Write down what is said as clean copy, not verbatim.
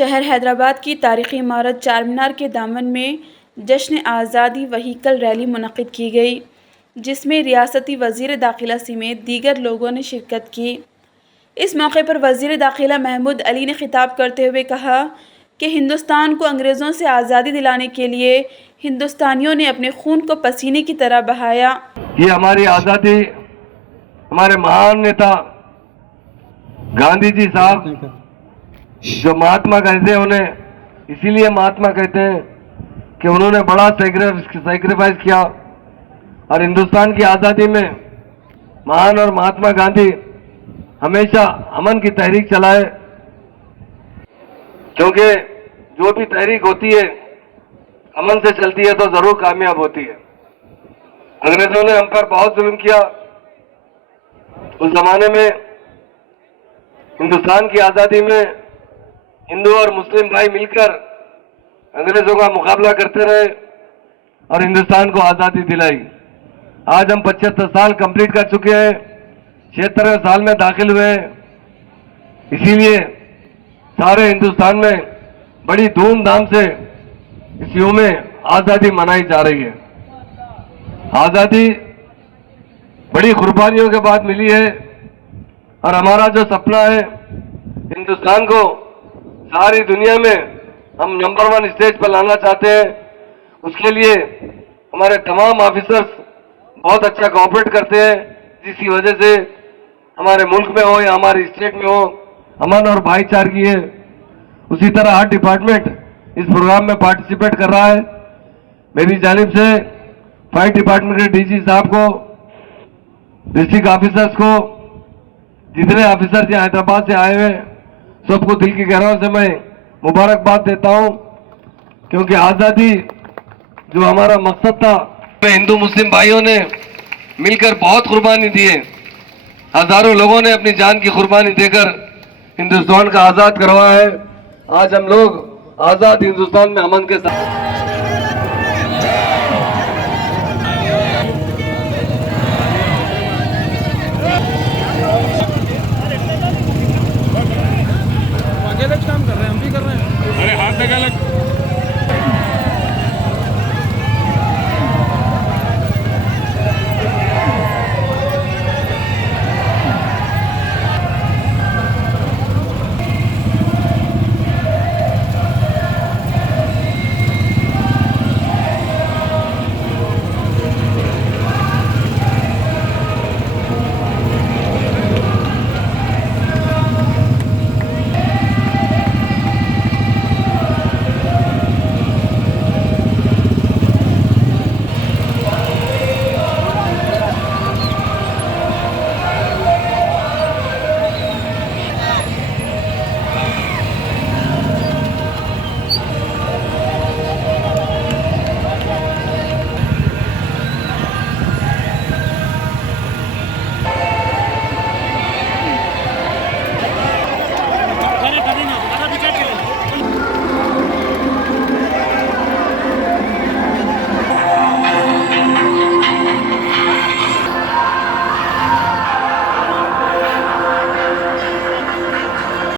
शहर हैदराबाद की तारीख़ी इमारत चारमीनार के दामन में जश्न आज़ादी व्हीकल रैली मुनक़्क़िद की गई, जिसमें रियासती वज़ीर दाखिला समेत दीगर लोगों ने शिरकत की। इस मौके पर वज़ीर दाखिला महमूद अली ने खिताब करते हुए कहा कि हिंदुस्तान को अंग्रेज़ों से आज़ादी दिलाने के लिए हिंदुस्तानियों ने अपने खून को पसीने की तरह बहाया। ये हमारी आज़ादी हमारे महान नेता गांधी जी साहब जो महात्मा कहते हैं, उन्हें इसीलिए महात्मा कहते हैं कि उन्होंने बड़ा सैक्रिफाइस किया और हिंदुस्तान की आज़ादी में महान और महात्मा गांधी हमेशा अमन की तहरीक चलाए, क्योंकि जो भी तहरीक होती है अमन से चलती है तो जरूर कामयाब होती है। अंग्रेजों ने हम पर बहुत जुल्म किया। उस जमाने में हिंदुस्तान की आज़ादी में हिंदू और मुस्लिम भाई मिलकर अंग्रेजों का मुकाबला करते रहे और हिंदुस्तान को आज़ादी दिलाई। आज हम 75 साल कंप्लीट कर चुके हैं, 76वें साल में दाखिल हुए हैं। इसीलिए सारे हिंदुस्तान में बड़ी धूमधाम से इस युग में आज़ादी मनाई जा रही है। आज़ादी बड़ी कुर्बानियों के बाद मिली है और हमारा जो सपना है हिंदुस्तान को सारी दुनिया में हम नंबर 1 स्टेज पर लाना चाहते हैं। उसके लिए हमारे तमाम ऑफिसर्स बहुत अच्छा कोऑपरेट करते हैं, जिसकी वजह से हमारे मुल्क में हो या हमारी स्टेट में हो अमन और भाईचारगी है। उसी तरह हर डिपार्टमेंट इस प्रोग्राम में पार्टिसिपेट कर रहा है। मेरी जानिब से फायर डिपार्टमेंट के डीजी साहब को, डिस्ट्रिक्ट ऑफिसर्स को, जितने ऑफिसर्स यहाँ हैदराबाद से आए हुए सबको दिल की गहराइयों से मैं मुबारकबाद देता हूँ, क्योंकि आज़ादी जो हमारा मकसद था, हिंदू मुस्लिम भाइयों ने मिलकर बहुत कुर्बानी दी है। हजारों लोगों ने अपनी जान की कुर्बानी देकर हिंदुस्तान का आज़ाद करवाया है। आज हम लोग आज़ाद हिंदुस्तान में अमन के साथ